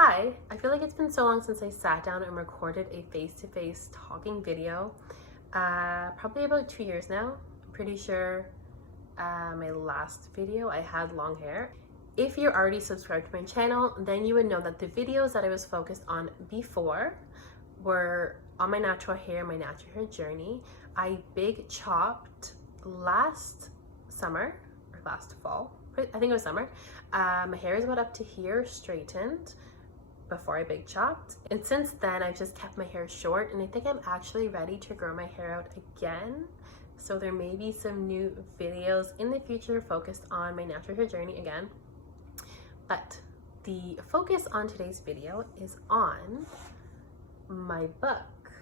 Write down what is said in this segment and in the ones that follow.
Hi, I feel like it's been so long since I sat down and recorded a face-to-face talking video. Probably about 2 years now. I'm pretty sure my last video I had long hair. If you're already subscribed to my channel, then you would know that the videos that I was focused on before were on my natural hair journey. I big chopped last summer, or last fall, I think it was summer. My hair is about up to here, straightened before I big chopped, and since then I've just kept my hair short, and I think I'm actually ready to grow my hair out again. So there may be some new videos in the future focused on my natural hair journey again, but the focus on today's video is on my book.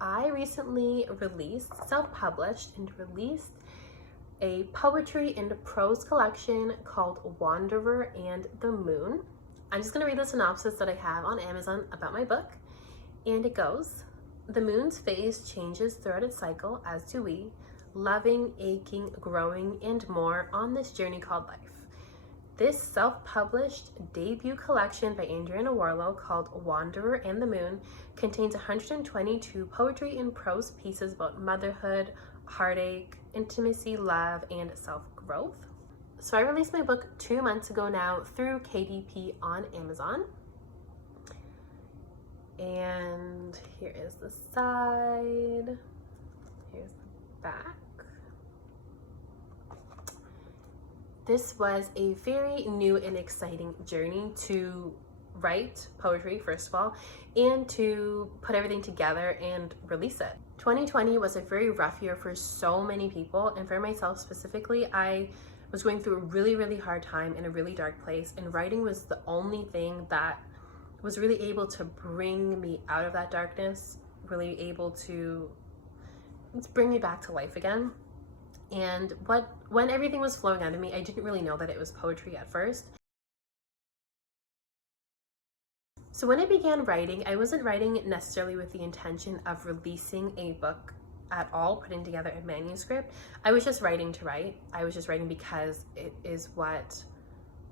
I recently self-published and released a poetry and prose collection called Wanderer and the Moon. I'm just going to read the synopsis that I have on Amazon about my book, and it goes: the moon's phase changes throughout its cycle, as do we, loving, aching, growing, and more on this journey called life. This self-published debut collection by Andreana Warlow called Wanderer and the Moon contains 122 poetry and prose pieces about motherhood, heartache, intimacy, love, and self-growth. So I released my book 2 months ago now through KDP on Amazon. And here is the side. Here's the back. This was a very new and exciting journey to write poetry, first of all, and to put everything together and release it. 2020 was a very rough year for so many people, and for myself specifically, I was going through a really hard time in a really dark place, and writing was the only thing that was really able to bring me out of that darkness, really able to bring me back to life again. And when everything was flowing out of me, I didn't really know that it was poetry at first. So when I began writing, I wasn't writing necessarily with the intention of releasing a book at all, putting together a manuscript. I was just writing to write. I was just writing because it is what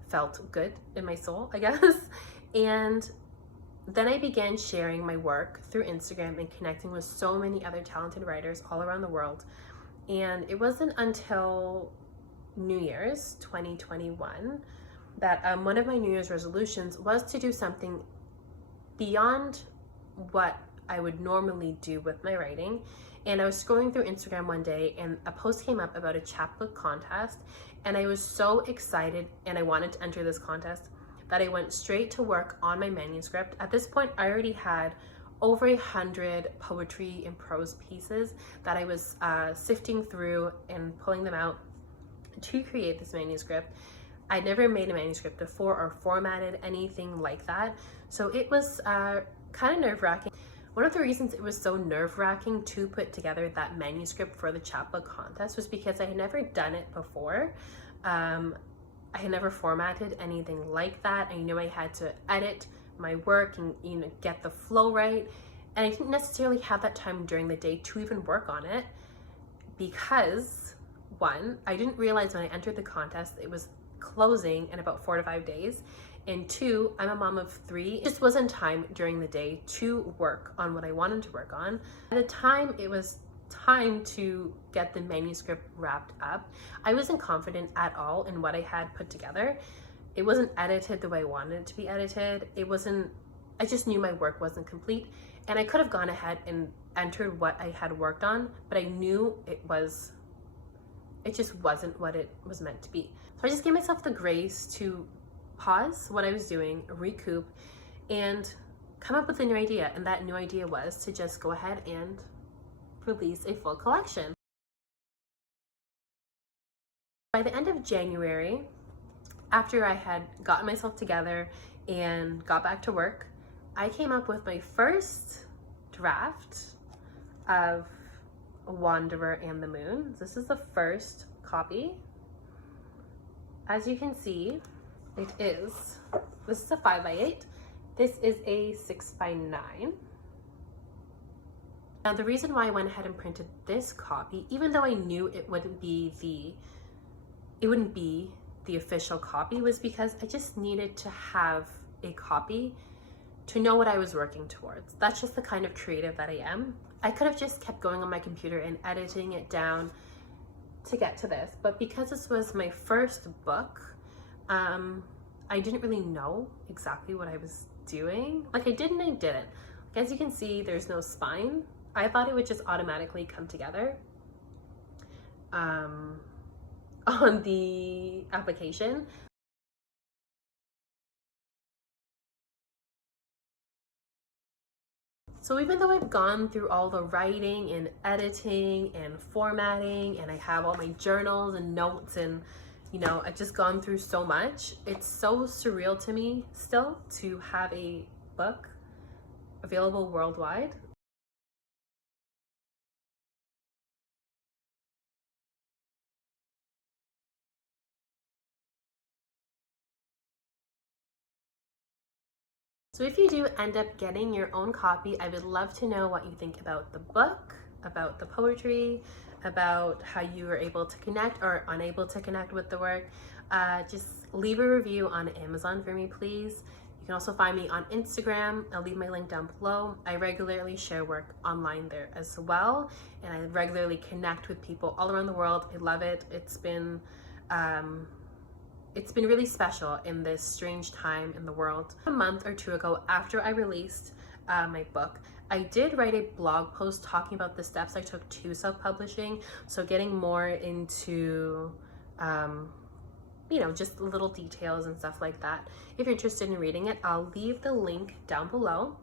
felt good in my soul, I guess. And then I began sharing my work through Instagram and connecting with so many other talented writers all around the world. And it wasn't until New Year's 2021 that one of my New Year's resolutions was to do something beyond what I would normally do with my writing. And I was scrolling through Instagram one day, and a post came up about a chapbook contest, and I was so excited and I wanted to enter this contest that I went straight to work on my manuscript. At this point, I already had over 100 poetry and prose pieces that I was sifting through and pulling them out to create this manuscript. I'd never made a manuscript before or formatted anything like that, so it was kind of nerve-wracking. One of the reasons it was so nerve-wracking to put together that manuscript for the chapbook contest was because I had never done it before. I had never formatted anything like that. I knew I had to edit my work and get the flow right, and I didn't necessarily have that time during the day to even work on it because, one, I didn't realize when I entered the contest it was closing in about 4 to 5 days, and two, I'm a mom of 3. It just wasn't time during the day to work on what I wanted to work on. At the time it was time to get the manuscript wrapped up, I wasn't confident at all in what I had put together. It wasn't edited the way I wanted it to be edited. I just knew my work wasn't complete, and I could have gone ahead and entered what I had worked on, but I knew it just wasn't what it was meant to be. So I just gave myself the grace to pause what I was doing, recoup, and come up with a new idea. And that new idea was to just go ahead and release a full collection. By the end of January, after I had gotten myself together and got back to work, I came up with my first draft of Wanderer and the Moon. This is the first copy. As you can see, this is a 5x8. This is a 6x9. Now the reason why I went ahead and printed this copy, even though I knew it wouldn't be the official copy, was because I just needed to have a copy to know what I was working towards. That's just the kind of creative that I am. I could have just kept going on my computer and editing it down to get to this, but because this was my first book, I didn't really know exactly what I was doing. Like, I did and I didn't. As you can see, there's no spine. I thought it would just automatically come together on the application. So even though I've gone through all the writing and editing and formatting, and I have all my journals and notes, and you know, I've just gone through so much, it's so surreal to me still to have a book available worldwide. So if you do end up getting your own copy, I would love to know what you think about the book, about the poetry, about how you were able to connect or unable to connect with the work. Just leave a review on Amazon for me, please. You can also find me on Instagram. I'll leave my link down below. I regularly share work online there as well, and I regularly connect with people all around the world. I love it. It's been really special in this strange time in the world. A month or two ago, after I released my book, I did write a blog post talking about the steps I took to self-publishing. So getting more into, you know, just little details and stuff like that. If you're interested in reading it, I'll leave the link down below.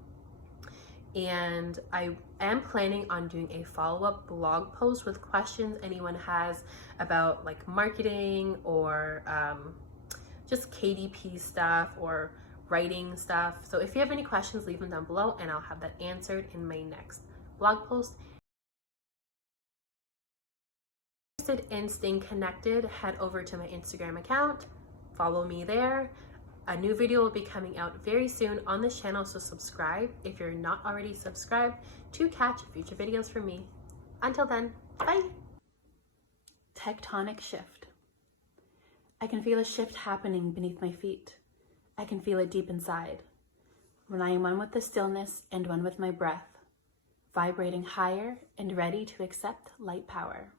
And I am planning on doing a follow-up blog post with questions anyone has about like marketing or just KDP stuff or writing stuff. So if you have any questions, leave them down below and I'll have that answered in my next blog post. If you're interested in staying connected, head over to my Instagram account, follow me there. A new video will be coming out very soon on this channel, so subscribe if you're not already subscribed to catch future videos from me. Until then, bye! Tectonic shift. I can feel a shift happening beneath my feet. I can feel it deep inside. When I am one with the stillness and one with my breath, vibrating higher and ready to accept light power.